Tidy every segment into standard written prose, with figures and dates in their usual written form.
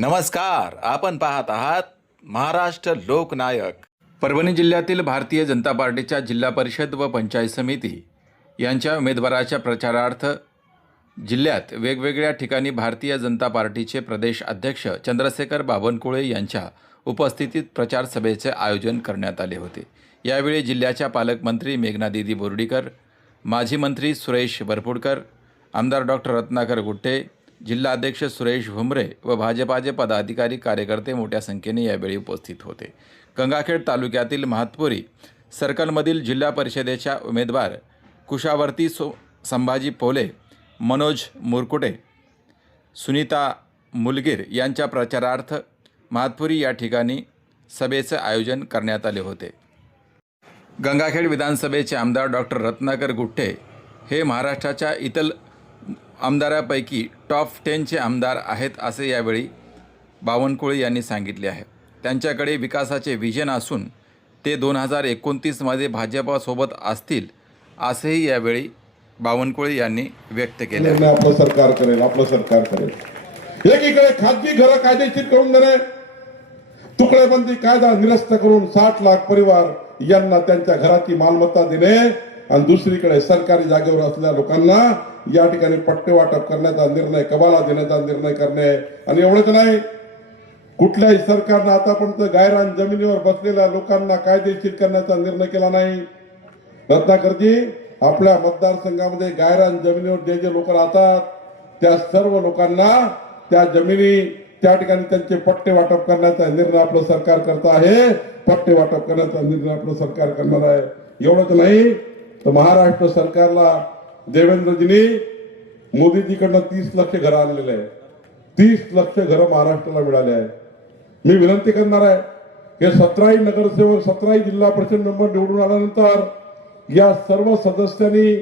नमस्कार, आपण पाहत आहात महाराष्ट्र लोकनायक. परभणी जिल्ह्यातील भारतीय जनता पार्टीच्या जिल्हा परिषद व पंचायत समिती यांच्या उमेदवाराच्या प्रचारार्थ जिल्ह्यात वेगवेगळ्या ठिकाणी भारतीय जनता पार्टीचे प्रदेश अध्यक्ष चंद्रशेखर बावनकुळे यांच्या उपस्थितीत प्रचार सभेचे आयोजन करण्यात आले होते. यावेळी जिल्ह्याच्या पालकमंत्री मेघनादिदी बोर्डीकर, माजी मंत्री सुरेश वरपुडकर, आमदार डॉक्टर रत्नाकर गुट्टे, जिल्हाध्यक्ष सुरेश भुमरे व भाजपाचे पदाधिकारी कार्यकर्ते मोठ्या संख्येने यावेळी उपस्थित होते. गंगाखेड तालुक्यातील महातपुरी सर्कलमधील जिल्हा परिषदेच्या उमेदवार कुशावर्ती संभाजी पोले, मनोज मुरकुटे, सुनीता मुलगीर यांच्या प्रचारार्थ महातपुरी या ठिकाणी सभेचे आयोजन करण्यात आले होते. गंगाखेड विधानसभेचे आमदार डॉक्टर रत्नाकर गुट्टे हे महाराष्ट्राच्या इतर आमदारापैकी टॉप 10चे आमदार आहेत असे यावेळी बावनकुळे यांनी सांगितले आहे. त्यांच्याकडे विकासाचे विजन असून ते 2029मध्ये भाजपासोबत असतील असेही यावेळी बावनकुळे यांनी व्यक्त केले. आपलं सरकार करेल. एकीकडे खाजगी घरं कायदेशीर करून देणे, तुकडेबंदी कायदा निरस्त करून 60 लाख परिवार यांना त्यांच्या घराची मालमत्ता देणे आणि दुसरीकडे सरकारी जागेवर असलेल्या लोकांना या ठिकाणी पट्टे वाटप करण्याचा निर्णय, कबाला देण्याचा निर्णय करणे. आणि एवढंच नाही, कुठल्याही सरकारनं आतापर्यंत गायरान जमिनीवर बसलेल्या लोकांना कायदेशीर करण्याचा निर्णय केला नाही. रत्नाकरजी, आपल्या मतदारसंघामध्ये गायरान जमिनीवर जे जे लोक राहतात त्या सर्व लोकांना त्या जमिनी त्या ठिकाणी त्यांचे पट्टे वाटप करण्याचा निर्णय आपलं सरकार करत आहे. पट्टे वाटप करण्याचा निर्णय आपलं सरकार करणार आहे. एवढंच नाही तर महाराष्ट्र सरकारला देवेंद्रजींनी मोदीजीकडनं 30 लक्ष घरं आणलेले आहे. 30 लक्ष घरं महाराष्ट्राला मिळाले आहे. मी विनंती करणार आहे की 17 नगरसेवक, 17 जिल्हा परिषद मेंबर निवडून आल्यानंतर या सर्व सदस्यांनी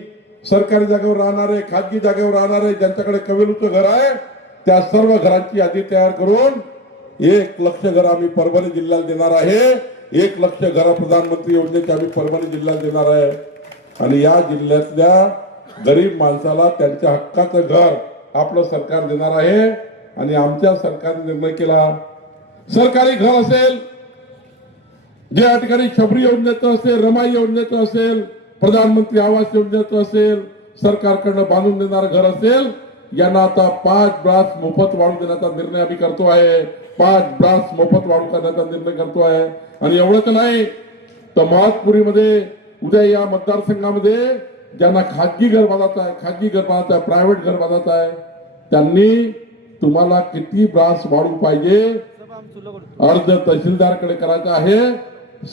सरकारी जागेवर राहणारे, खाजगी जागेवर राहणारे, ज्यांच्याकडे कवेलूचं घर आहे त्या सर्व घरांची यादी तयार करून 1 लक्ष घर आम्ही परभणी जिल्ह्याला देणार आहे. 1 लक्ष घर प्रधानमंत्री योजनेचे आम्ही परभणी जिल्ह्याला देणार आहे. आणि या जिल्ह्यातल्या गरीब माणसाला त्यांच्या हक्काचं घर आपलं सरकार देणार आहे. आणि आमच्या सरकारने निर्णय केला, सरकारी घर असेल, जे या ठिकाणी शबरी योजनेचं असेल, रमाई योजनेचं असेल, प्रधानमंत्री आवास योजनेचं असेल, सरकारकडनं बांधून देणारं घर असेल, यांना आता 5 ब्रास मोफत वाढू देण्याचा निर्णय आम्ही करतो आहे. 5 ब्रास मोफत वाढू करण्याचा निर्णय करतो आहे. आणि एवढंच नाही तर महातपुरीमध्ये उद्या या मतदारसंघामध्ये ज्यांना खाजगी घर बांधायचं आहे, प्रायव्हेट घर बांधायचं आहे, त्यांनी तुम्हाला किती ब्रास वाढू पाहिजे अर्ज तहसीलदारकडे करायचा आहे.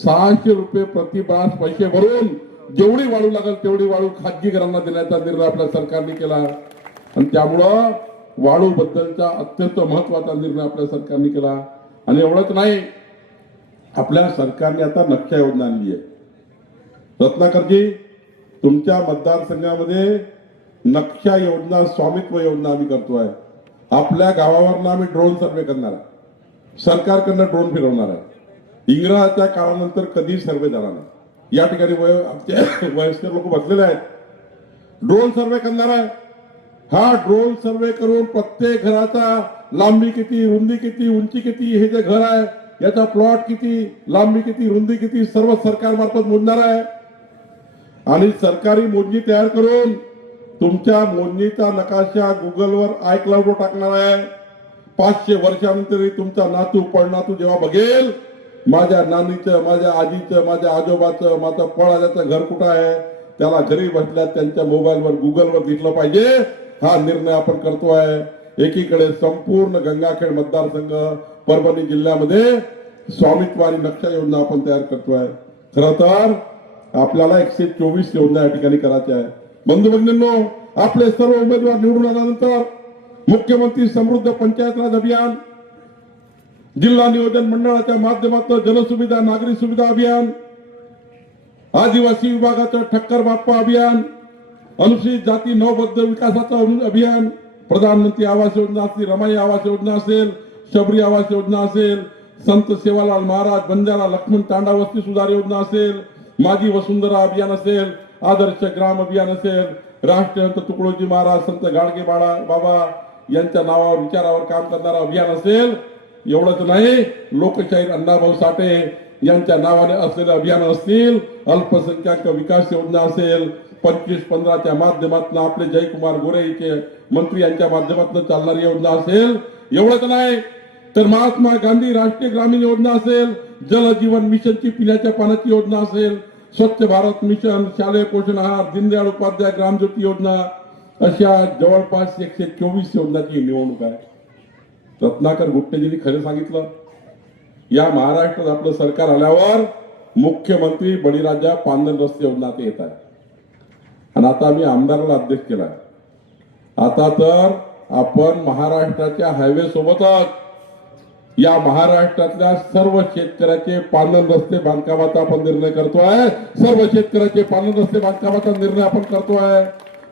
600 रुपये प्रति ब्रास पैसे भरून जेवढी वाढू लागेल तेवढी वाढू खाजगी घरांना देण्याचा निर्णय आपल्या सरकारने केला. आणि त्यामुळं वाढू बद्दलचा अत्यंत महत्वाचा निर्णय आपल्या सरकारने केला. आणि एवढंच नाही, आपल्या सरकारने आता नक्षा योजना आणली आहे. रत्नाकरजी, तुमच्या मतदारसंघामध्ये नक्षा योजना, स्वामित्व योजना आम्ही करतोय. आपल्या गावावरनं आम्ही ड्रोन सर्वे करणार आहे. सरकारकडनं ड्रोन फिरवणार आहे. इंग्रजाच्या काळानंतर कधी सर्वे झाला नाही. या ठिकाणी आमचे वयस्कर लोक बसलेले आहेत. ड्रोन सर्वे करणार आहे. हा ड्रोन सर्वे करून प्रत्येक घराचा लांबी किती, रुंदी किती, उंची किती, हे जे घर आहे याचा प्लॉट किती, लांबी किती, रुंदी किती, सर्व सरकार मार्फत मोजणार आहे. आणि सरकारी मोजणी तयार करून तुमच्या मोजणीचा नकाशा गुगलवर iCloud वर टाकणार आहे. 500 वर्षानंतर तुमचा नातू पडनातू जेव्हा बघेल, माझ्या नानीचं, माझ्या आजीचं, माझ्या आजोबाचं, माझं पळाल्याचं घर कुठं आहे, त्याला घरी बसल्या त्यांच्या मोबाईलवर, गुगलवर दिसलं पाहिजे. हा निर्णय आपण करतो आहे. एकीकडे संपूर्ण गंगाखेड मतदारसंघ परभणी जिल्ह्यामध्ये स्वामित्व आणि नक्षा योजना आपण तयार करतोय. खरं तर आपल्याला 124 योजना या ठिकाणी करायच्या आहे. बंधू भगिनींनो, आपले सर्व उमेदवार निवडून आल्यानंतर मुख्यमंत्री समृद्ध पंचायत राज अभियान, जिल्हा नियोजन मंडळाच्या माध्यमातून जनसुविधा, नागरी सुविधा अभियान, आदिवासी विभागाचं ठक्कर बाप्पा अभियान, अनुसूचित जाती नवबद्ध विकासाचं अभियान, प्रधानमंत्री आवास योजना असतील, रमाई आवास योजना असेल, शबरी आवास योजना असेल, संत सेवालाल महाराज बंजारा लक्ष्मण तांडा वस्ती सुधार योजना असेल, माझी वसुंधरा अभियान असेल, आदर्श ग्राम अभियान असेल, राष्ट्रीय संत तुकडोजी महाराज, संत गाडगे बाबा यांच्या नावावर, विचारावर काम करणारा अभियान असेल, एवढंच नाही, लोकशाहीर अण्णाभाऊ साठे यांच्या नावाने असलेले अभियान असतील, अल्पसंख्याक विकास योजना असेल, 25-15च्या माध्यमातून आपले जयकुमार गोरेचे मंत्री यांच्या माध्यमातून चालणारी योजना असेल, एवढंच नाही तर महात्मा गांधी राष्ट्रीय ग्रामीण योजना असेल, जल जीवन मिशनची पिण्याच्या पाण्याची योजना असेल, स्वच्छ भारत मिशन, शालेय पोषण आहार, दीनदयाळ उपाध्याय ग्रामज्योती योजना, अशा जवळपास 124 योजनाची निवडणूक आहे. रत्नाकर गुट्टेजींनी खरं सांगितलं, या महाराष्ट्रात आपलं सरकार आल्यावर मुख्यमंत्री बळीराजा पांदन रस्ते योजना ते येत आहे. आणि आता आम्ही आमदाराला आदेश केला, आता तर आपण महाराष्ट्राच्या हायवे सोबतच या महाराष्ट्रातल्या सर्व शेतकऱ्याचे पांदन रस्ते बांधकामाचा आपण निर्णय करतोय. सर्व शेतकऱ्याचे पांदन रस्ते बांधकामाचा निर्णय आपण करतोय.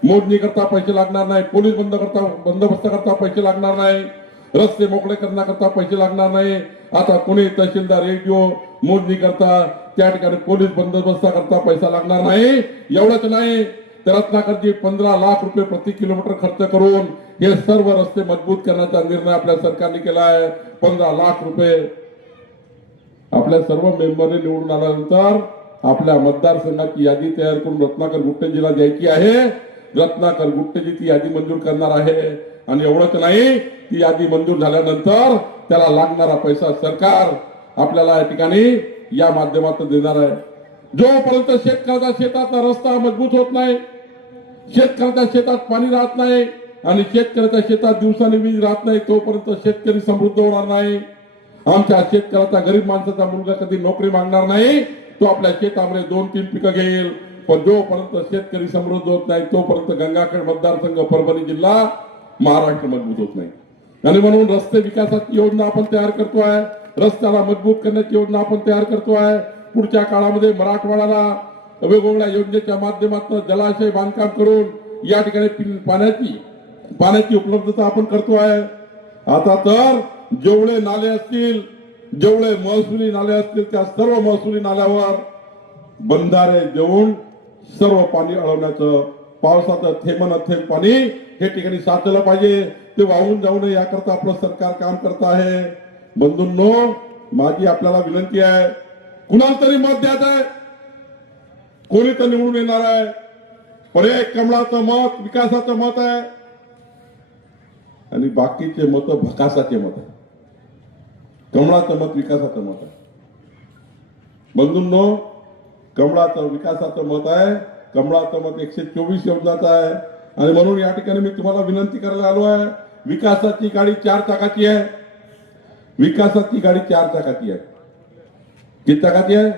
मोजणी करता पैसे लागणार नाही, पोलीस बंदोबस्त करता पैसे लागणार नाही, रस्ते मोकळे करण्याकरता पैसे लागणार नाही. आता कोणी तहसीलदार रेडिओ मोजणी करता त्या ठिकाणी पोलीस बंदोबस्त करता पैसा लागणार नाही. एवढंच नाही तर रत्नाकरजी 15 लाख रुपये प्रति किलोमीटर खर्च करून हे सर्व रस्ते मजबूत करण्याचा निर्णय आपल्या सरकारने केला आहे. 15 लाख रुपये आपल्या सर्व मेंबरने निवडून आल्यानंतर आपल्या मतदारसंघाची यादी तयार करून रत्नाकर गुट्टेजीला द्यायची आहे. रत्नाकर गुट्टेजी ती यादी मंजूर करणार आहे. आणि एवढंच नाही, ती यादी मंजूर झाल्यानंतर त्याला लागणारा पैसा सरकार आपल्याला या ठिकाणी या माध्यमातून देणार आहे. जोपर्यंत शेतकऱ्याच्या शेतातला रस्ता मजबूत होत नाही, शेतकऱ्याच्या शेतात पाणी राहत नाही आणि शेतकऱ्याच्या शेतात दिवसाने वीज राहत नाही, तोपर्यंत शेतकरी समृद्ध होणार नाही. आमच्या शेतकऱ्याचा, गरीब माणसाचा मुलगा कधी नोकरी मागणार नाही, तो आपल्या शेतामध्ये 2-3 पिकं घेईल. पण जोपर्यंत शेतकरी समृद्ध होत नाही तोपर्यंत गंगाखेड मतदारसंघ, परभणी जिल्हा, महाराष्ट्र मजबूत होत नाही. आणि म्हणून रस्ते विकासाची योजना आपण तयार करतोय, रस्त्याला मजबूत करण्याची योजना आपण तयार करतोय. पुढच्या काळामध्ये मराठवाड्याला वेगवेगळ्या योजनेच्या माध्यमातून जलाशय बांधकाम करून या ठिकाणी पाण्याची उपलब्धता आपण करतोय. आता तर जेवढे नाले असतील, जेवढे महसुली नाले असतील, त्या सर्व महसुली नाल्यावर बंधारे देऊन सर्व पाणी अडवण्याचं, पावसाचं थेंब थेंब पाणी हे ठिकाणी साचलं पाहिजे, ते वाहून जाऊ नये याकरता आपलं सरकार काम करत आहे. बंधूंनो, माझी आपल्याला विनंती आहे, कुणाला तरी मत द्यायचं आहे, कोणी तर निवडून येणार आहे, पण एक कमळाचं मत विकासाचं मत आहे आणि बाकीचे मत भकासाचे मत आहे. कमळाचं मत विकासाचं मत आहे. बंधूंनो, कमळाचं विकासाचं मत आहे, कमळाचं मत 124 योजनाचं आहे. आणि म्हणून या ठिकाणी मी तुम्हाला विनंती करायला आलो आहे, विकासाची गाडी 4 चाकाची आहे. विकासाची गाडी 4 चाकाची आहे. किती चाकाची आहे?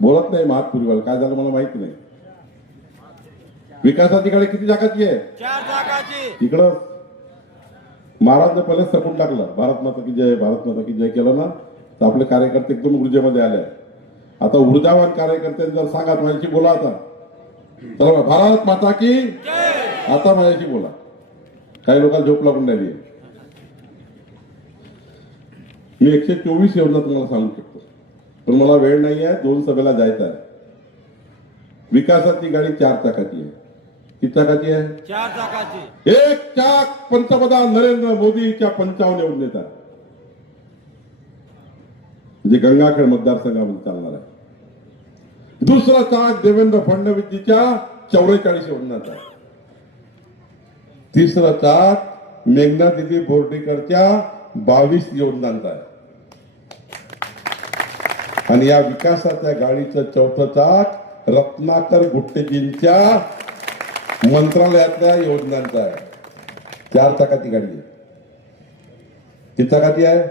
बोलत नाही महात्पुरीवाला, काय झालं मला माहिती नाही. विकासाची गाडी किती चाकाची आहे? 4 चाकाची. इकडं महाराजने पहिलेच सपून टाकलं, भारत माता की जय, भारत माता की जय केलं ना, तर आपले कार्यकर्ते एकदम ऊर्जेमध्ये आले. आता ऊर्जावान कार्यकर्ते जर सांगा माझ्याशी बोला, आता चला भारत माता की आता माझ्याशी बोला. काही लोकांना झोप लागून राहिली. मी 124 योजना तुम्हाला सांगू शकतो, पण मला वेळ नाही आहे, 2 सभेला जायचं आहे. विकासाची गाडी 4 चाकाची आहे. किती चाकाची आहे? 4 चाकाची. एक चाक पंतप्रधान नरेंद्र मोदीच्या 55 योजनेचा, जे गंगाखेड मतदारसंघामध्ये चालणार आहे. दुसरा चाक देवेंद्र फडणवीसजीच्या 44 योजनाचा आहे. तिसरा चाक मेघना दिदी बोर्डीकरच्या 22 योजनांचा आहे. आणि या विकासाच्या गाडीचं 4थं चाक रत्नाकर गुट्टेजींच्या मंत्रालयातल्या योजनांचा आहे. 4 चाकाची गाडी आहे. किती चाकाची आहे?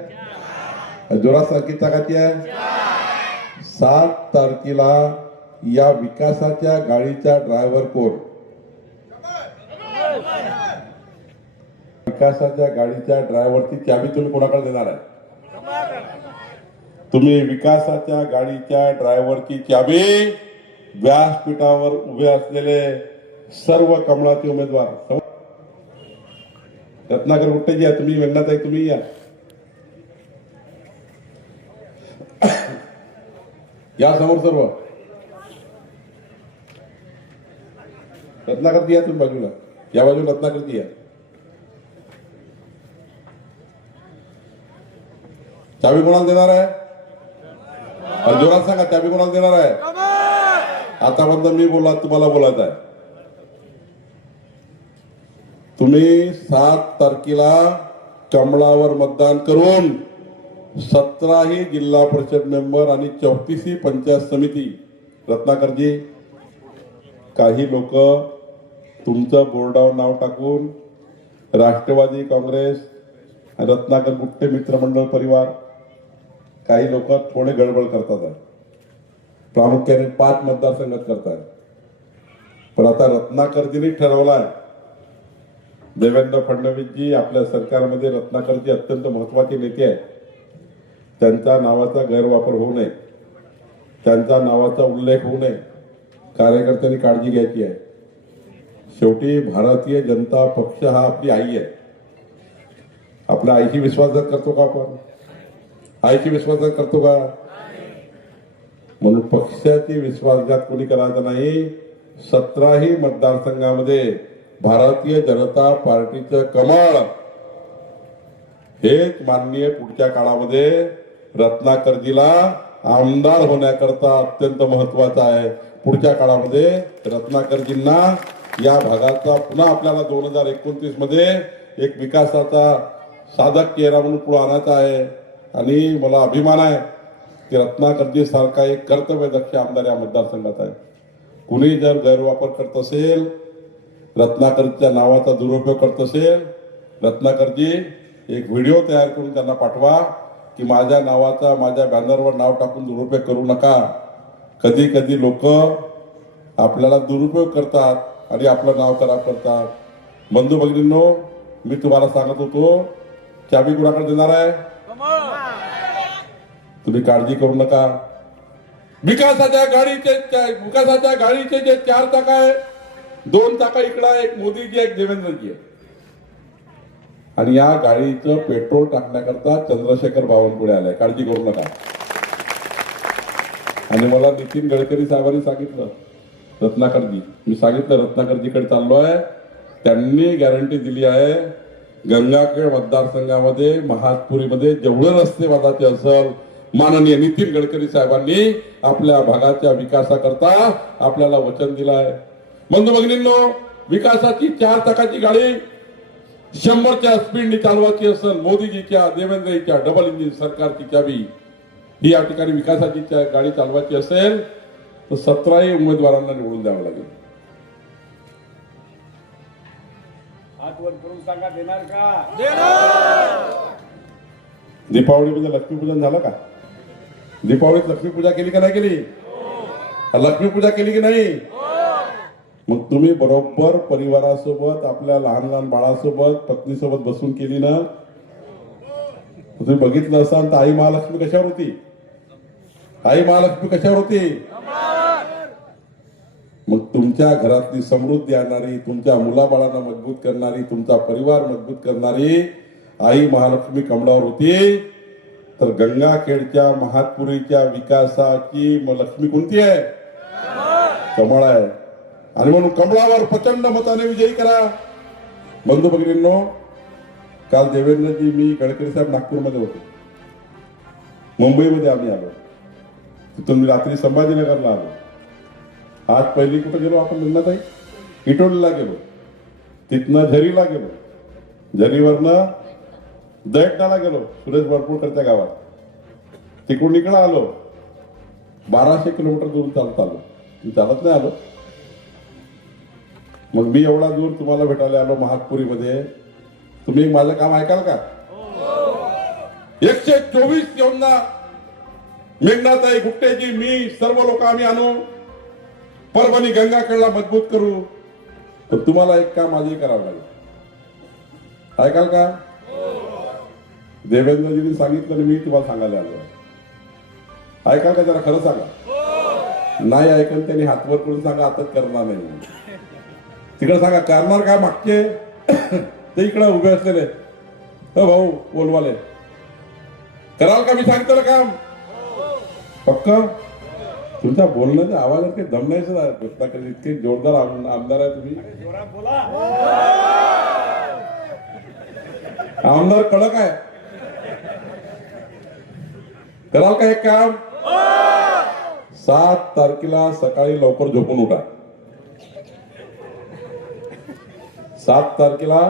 जोरात किती चाकाची आहे? 7 तारखेला या विकासाच्या गाडीचा ड्रायव्हर कोण? विकासाच्या गाडीच्या ड्रायव्हरची चाबी तुम्ही कोणाकडे देणार आहे? तुम्ही विकासाच्या गाडीच्या ड्रायव्हरची चाबी व्यासपीठावर उभे असलेले सर्व कमळाचे उमेदवार, रत्नाकर गुट्टेजी आहे, तुम्ही म्हणणार आहे, तुम्ही या या समोर सर्व रत्नाकरती या, तुम्ही बाजूला या, बाजूला रत्नाकरती या. चावी कोणाला देणार आहे? अरे जोरात सांगा, चावी कोणाला देणार आहे? आतापर्यंत मी बोलला, तुम्हाला बोलायचं आहे. तुम्ही 7 तारखेला कमळावर मतदान करून 17ही जिल्हा परिषद मेंबर आणि 34ही पंचायत समिती. रत्नाकरजी, काही लोक तुमचं बोर्डावर नाव टाकून राष्ट्रवादी काँग्रेस, रत्नाकर गुट्टे मित्रमंडळ परिवार, काही लोक थोडे गडबड करतात आहे. प्रामुख्याने 5 मतदारसंघात करतात. पण आता रत्नाकरजींनी ठरवलाय, देवेंद्र फडणवीसजी आपल्या सरकारमध्ये रत्नाकरजी अत्यंत महत्वाचे नेते आहेत. त्यांच्या नावाचा गैरवापर होऊ नये, त्यांच्या नावाचा उल्लेख होऊ नये. कार्यकर्त्यांनी काळजी घ्यायची आहे. शेवटी भारतीय जनता पक्ष हा आपली आई आहे. आपल्या आईची विश्वासघात करतो का आपण? आईची विश्वासघात करतो का? म्हणून पक्षाची विश्वासघात कोणी करायचा नाही. 17ही मतदारसंघामध्ये भारतीय जनता पार्टीचं कमळ हेच माननीय पुढच्या काळामध्ये रत्नाकरजीला आमदार होण्याकरता अत्यंत महत्वाचं आहे. पुढच्या काळामध्ये रत्नाकरजींना या भागाचा पुन्हा आपल्याला 2029 मध्ये एक विकासाचा साधक चेहरा म्हणून पुढे आणायचा आहे. आणि मला अभिमान आहे की रत्नाकरजी सारखा एक कर्तव्यदक्ष आमदार या मतदारसंघात आहे. कुणी जर गैरवापर करत असेल, रत्नाकरजीच्या नावाचा दुरुपयोग करत असेल, रत्नाकरजी एक व्हिडिओ तयार करून त्यांना पाठवा की माझ्या नावाचा माझ्या बॅनरवर नाव टाकून दुरुपयोग करू नका. कधी कधी लोक आपल्याला दुरुपयोग करतात आणि आपलं नाव खराब करतात. बंधू भगिनींनो, मी तुम्हाला सांगत होतो, चावी कुणाकडे देणार आहे? तुम्ही काळजी करू नका. विकासाच्या गाडीचे जे 4 चाका आहे, 2 चाका इकडे आहे, एक मोदीजी एक देवेंद्रजी आहे. आणि या गाडीचं पेट्रोल टाकण्याकरता चंद्रशेखर बावनकुळे आलाय. काळजी करू नका. आणि मला नितीन गडकरी साहेबांनी सांगितलं, रत्नाकरजी, मी सांगितलं रत्नाकरजीकडे चाललो आहे. त्यांनी गॅरंटी दिली आहे, गंगाखेड मतदारसंघामध्ये महातपुरीमध्ये जेवढे रस्ते बांधायचे असेल, माननीय नितीन गडकरी साहेबांनी आपल्या भागाच्या विकासाकरता आपल्याला वचन दिलं आहे. बंधू भगिनींनो, विकासाची 4 चाकाची गाडी 100च्या स्पीडने चालवायची असेल, मोदीजीच्या देवेंद्रजीच्या डबल इंजिन सरकारची चावी ही या ठिकाणी विकासाची गाडी चालवायची असेल तर 17ही उमेदवारांना निवडून द्यावं लागेल. हात वर करून सांगा, देणार का? दीपावलीमध्ये लक्ष्मीपूजन झालं का? दीपावलीत लक्ष्मीपूजा केली का नाही केली? लक्ष्मीपूजा केली की नाही? मग तुम्ही बरोबर परिवारासोबत, आपल्या लहान लहान बाळासोबत, पत्नीसोबत बसून केली ना? तुम्ही बघितलं असाल तर आई महालक्ष्मी कशावर होती? आई महालक्ष्मी कशावर होती? मग तुमच्या घरातली समृद्धी आणणारी, तुमच्या मुलाबाळांना मजबूत करणारी, तुमचा परिवार मजबूत करणारी आई महालक्ष्मी कमळावर होती. तर गंगाखेडच्या महातपुरीच्या विकासाची लक्ष्मी कोणती आहे? कमळ आहे. आणि म्हणून कमळावर प्रचंड मताने विजयी करा. बंधू भगिनींनो, काल देवेंद्रजी, मी, गडकरी साहेब नागपूरमध्ये होते. मुंबईमध्ये आम्ही आलो. तिथून मी रात्री संभाजीनगरला आलो. आज पहिली कुठे गेलो आपण? लग्नाताई इटोलीला गेलो. तिथनं झरीला गेलो. झरीवरनं दैठणाला गेलो, सुरेश बरपूरकरच्या गावात. तिकडून इकडं आलो. 1200 किलोमीटर दूर चालत आलो. मी चालत नाही आलो. मग मी एवढा दूर तुम्हाला भेटायला आलो महातपुरीमध्ये. तुम्ही माझं काम ऐकाल का? 124 योजना मेघनाताई, गुट्टेजी, मी, सर्व लोक आम्ही आणू, परभणी गंगाखेडला मजबूत करू. तर तुम्हाला एक काम आजही करावं लागेल. ऐकाल का? देवेंद्रजींनी सांगितलं आणि मी तुम्हाला सांगायला आलो. ऐकाल का? जरा खरं सांगा. नाही ऐकून त्यांनी हातवर करून सांगा, आताच करणार नाही. तिकडे सांगा करणार काय? मागचे ते इकडे उभे असलेले, हो भाऊ बोलवाले, कराल का मी सांगितलं काम? पक्क? तुमच्या बोलण्याचा आवाज काही दम नाही सर. इतके जोरदार आमदार आहे तुम्ही. आमदार कडक आहे. कराल का एक काम? 7 तारखेला सकाळी लवकर झोपून उठा. 7 तारखेला